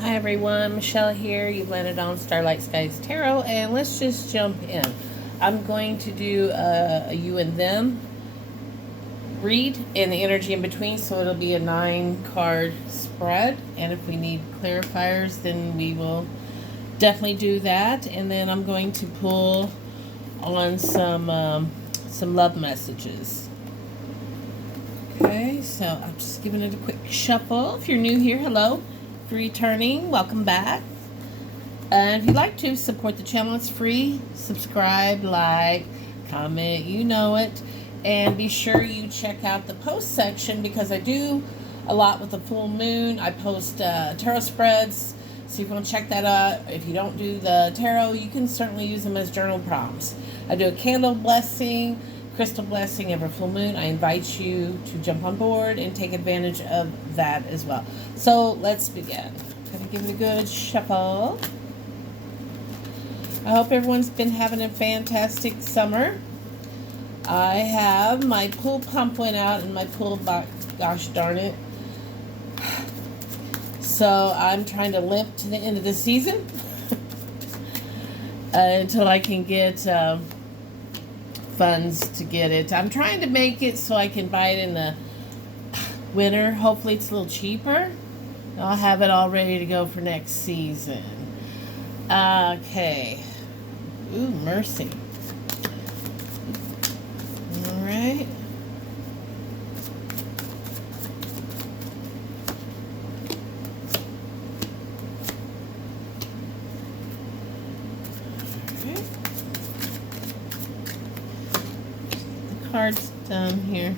Hi everyone, Michelle here. You've landed on Starlight Skies Tarot, and let's just jump in. I'm going to do a you and them read and the energy in between, so it'll be a 9-card spread. And if we need clarifiers, then we will definitely do that. And then I'm going to pull on some love messages. Okay, so I'm just giving it a quick shuffle. If you're new here, hello. Returning, welcome back. And if you'd like to support the channel, it's free. Subscribe, like, comment, you know it. And be sure you check out the post section, because I do a lot with the full moon. I post tarot spreads, so if you want to check that out. If you don't do the tarot, you can certainly use them as journal prompts. I do a candle blessing, crystal blessing every full moon. I invite you to jump on board and take advantage of that as well. So let's begin. Gonna give it a good shuffle. I hope everyone's been having a fantastic summer. I have my pool pump went out and my pool box, gosh darn it. So I'm trying to limp to the end of the season until I can get funds to get it. I'm trying to make it so I can buy it in the winter. Hopefully it's a little cheaper. I'll have it all ready to go for next season. Okay. Ooh, mercy. All right. Cards down here.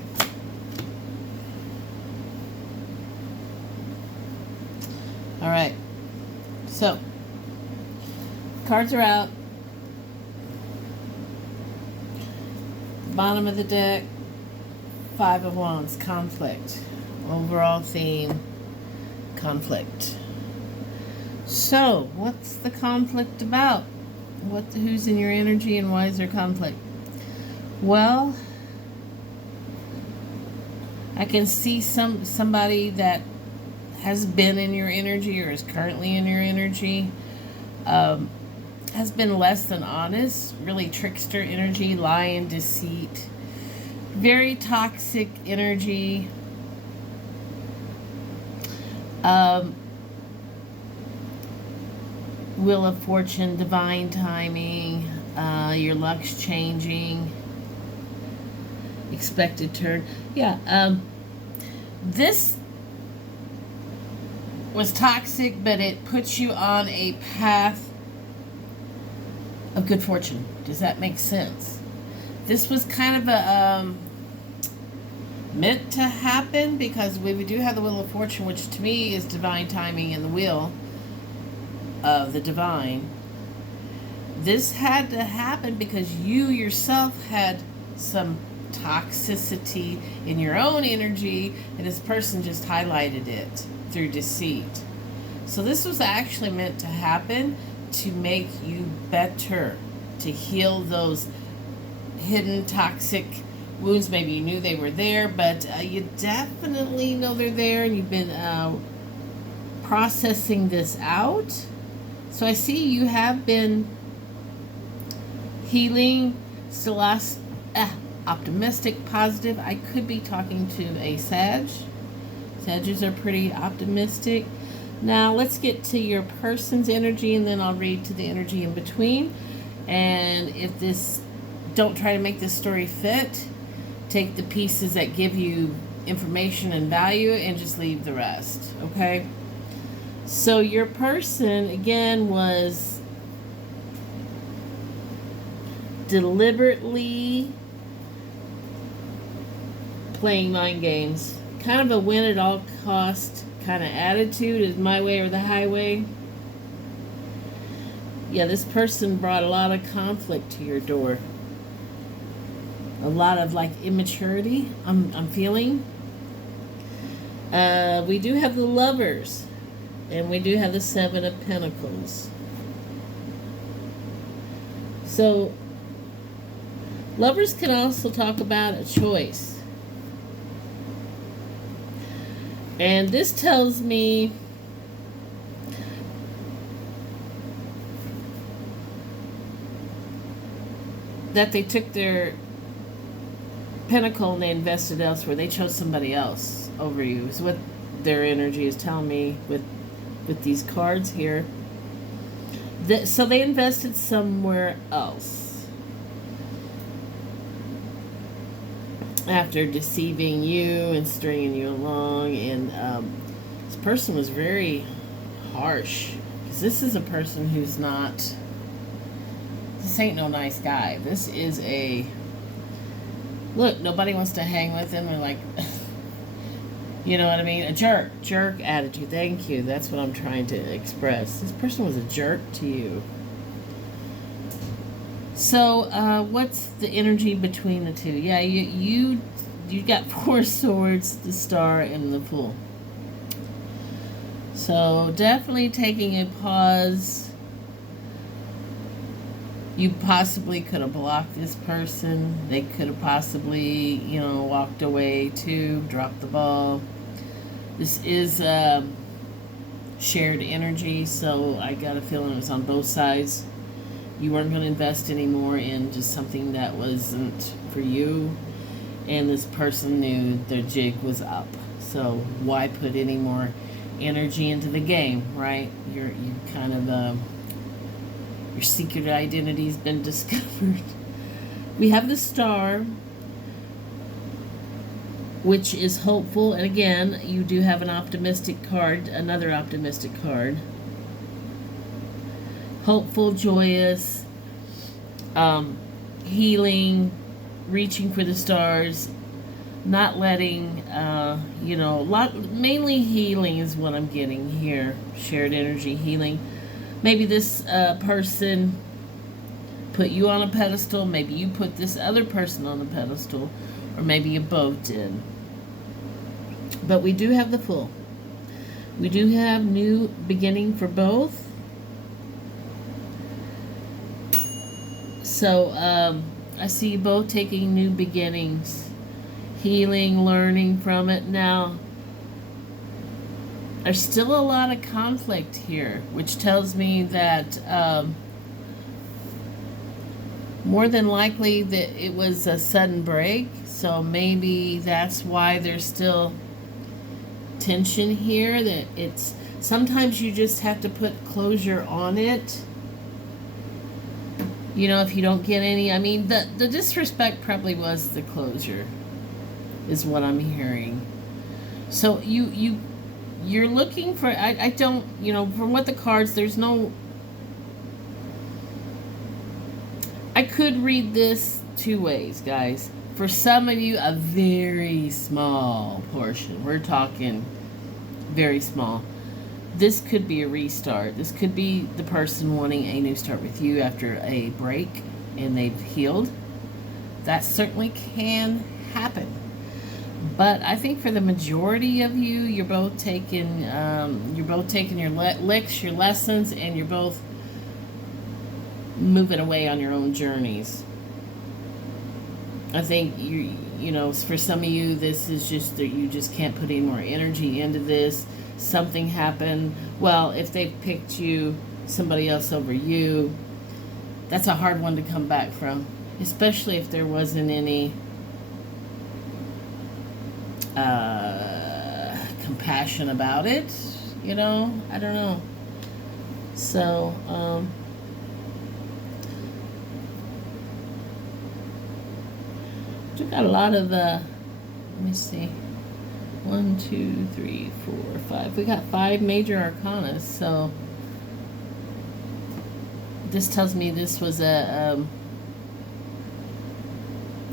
All right, so cards are out. Bottom of the deck, 5 of Wands, conflict. Overall theme, conflict. So what's the conflict about? Who's in your energy and why is there conflict? Well, I can see somebody that has been in your energy or is currently in your energy, has been less than honest, really trickster energy, lie and deceit, very toxic energy. Wheel of Fortune, divine timing, your luck's changing, expected turn. Yeah, this was toxic, but it puts you on a path of good fortune. Does that make sense? This was kind of a meant to happen, because we do have the Wheel of Fortune, which to me is divine timing and the wheel of the divine. This had to happen because you yourself had some toxicity in your own energy, and this person just highlighted it through deceit. So this was actually meant to happen to make you better, to heal those hidden toxic wounds. Maybe you knew they were there, but you definitely know they're there, and you've been processing this out. So I see you have been healing, still optimistic, positive. I could be talking to a Sag. Sages are pretty optimistic. Now let's get to your person's energy, and then I'll read to the energy in between. And if this, don't try to make this story fit. Take the pieces that give you information and value and just leave the rest, okay? So your person, again, was deliberately playing mind games. Kind of a win at all cost kind of attitude, is my way or the highway. Yeah, this person brought a lot of conflict to your door. A lot of like immaturity, I'm feeling. We do have the Lovers, and we do have the 7 of Pentacles. So Lovers can also talk about a choice. And this tells me that they took their pentacle and they invested elsewhere. They chose somebody else over you, is what their energy is telling me with these cards here. So they invested somewhere else after deceiving you and stringing you along. And this person was very harsh, because this is a person who's not, this ain't no nice guy. This is a, look, nobody wants to hang with him. They're like, you know what I mean? A jerk attitude. Thank you. That's what I'm trying to express. This person was a jerk to you. So, what's the energy between the two? Yeah, you got 4 swords, the Star, and the Fool. So, definitely taking a pause. You possibly could have blocked this person. They could have possibly, walked away too, dropped the ball. This is shared energy, so I got a feeling it was on both sides. You weren't going to invest anymore in just something that wasn't for you, and this person knew their jig was up. So why put any more energy into the game, right? You kind of your secret identity's been discovered. We have the Star, which is hopeful, and again, you do have an optimistic card, another optimistic card. Hopeful, joyous, healing, reaching for the stars, not letting, mainly healing is what I'm getting here. Shared energy, healing. Maybe this person put you on a pedestal. Maybe you put this other person on a pedestal. Or maybe you both did. But we do have the Fool. We do have new beginning for both. So I see you both taking new beginnings. Healing, learning from it. Now, there's still a lot of conflict here, which tells me that more than likely that it was a sudden break. So maybe that's why there's still tension here. That it's sometimes you just have to put closure on it. If you don't get any, I mean, the disrespect probably was the closure, is what I'm hearing. So you're looking for, I don't, from what the cards, there's no, I could read this 2 ways, guys. For some of you, a very small portion. We're talking very small. This could be a restart. This could be the person wanting a new start with you after a break and they've healed. That certainly can happen. But I think for the majority of you, you're both taking your licks, your lessons, and you're both moving away on your own journeys. I think for some of you, this is just that you just can't put any more energy into this. Something happened. Well, if they picked somebody else over you, that's a hard one to come back from, especially if there wasn't any compassion about it. I don't know. So, we got a lot of, let me see, 1, 2, 3, 4, 5. We got 5 major arcana, so this tells me this was a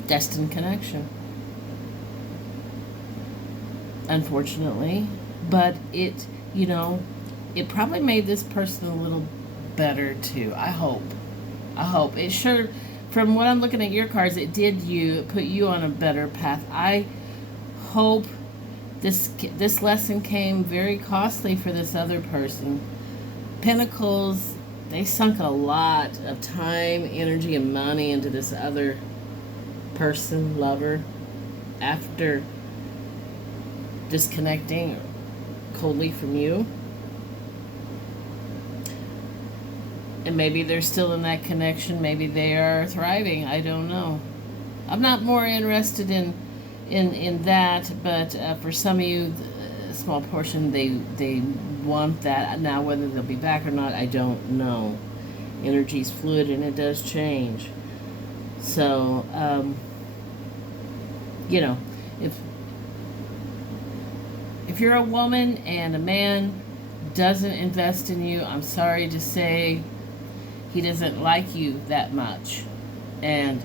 destined connection. Unfortunately, but it probably made this person a little better too. I hope it sure. From what I'm looking at your cards, it did put you on a better path. I hope this lesson came very costly for this other person. Pentacles, they sunk a lot of time, energy, and money into this other person, lover, after disconnecting coldly from you. And maybe they're still in that connection. Maybe they are thriving. I don't know. I'm not more interested in that, but for some of you, a small portion, they want that. Now, whether they'll be back or not, I don't know. Energy's fluid and it does change. So, you know, if you're a woman and a man doesn't invest in you, I'm sorry to say, he doesn't like you that much, and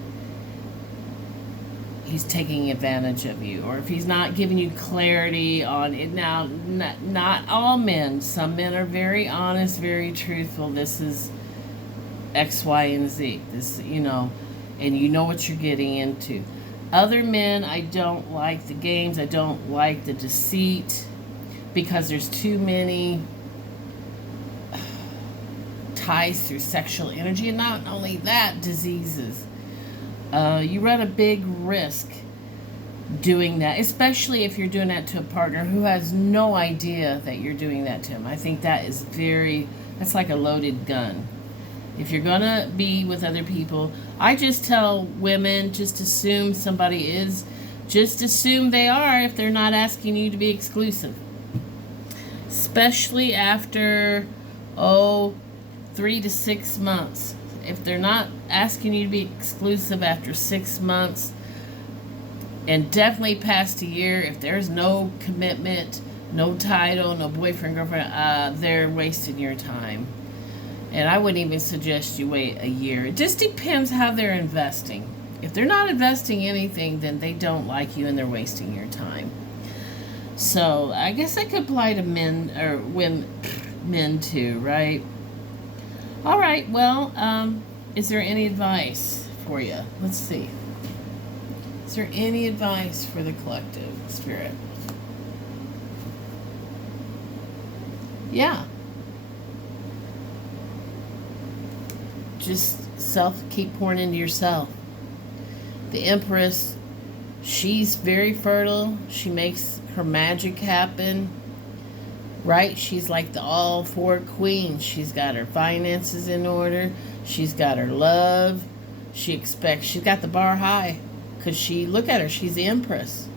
he's taking advantage of you. Or if he's not giving you clarity on it. Now, not all men. Some men are very honest, very truthful. This is X, Y, and Z. This, you know, and you know what you're getting into. Other men, I don't like the games. I don't like the deceit, because there's too many ties through sexual energy, and not only that, diseases. You run a big risk doing that, especially if you're doing that to a partner who has no idea that you're doing that to him. I think that is that's like a loaded gun. If you're gonna be with other people, I just tell women, just assume somebody is, just assume they are if they're not asking you to be exclusive. Especially after, 3 to 6 months. If they're not asking you to be exclusive after 6 months, and definitely past a year, if there's no commitment, no title, no boyfriend, girlfriend, they're wasting your time. And I wouldn't even suggest you wait a year. It just depends how they're investing. If they're not investing anything, then they don't like you and they're wasting your time. So I guess I could apply to men, or men too, right? All right, well, is there any advice for you? Let's see. Is there any advice for the collective spirit? Yeah. Just keep pouring into yourself. The Empress, she's very fertile. She makes her magic happen. Right? She's like the all four queens. She's got her finances in order. She's got her love. She's got the bar high. Because look at her, she's the Empress.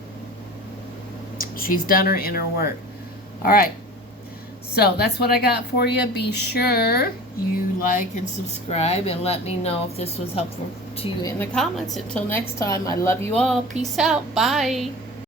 She's done her inner work. All right. So that's what I got for you. Be sure you like and subscribe, and let me know if this was helpful to you in the comments. Until next time, I love you all. Peace out. Bye.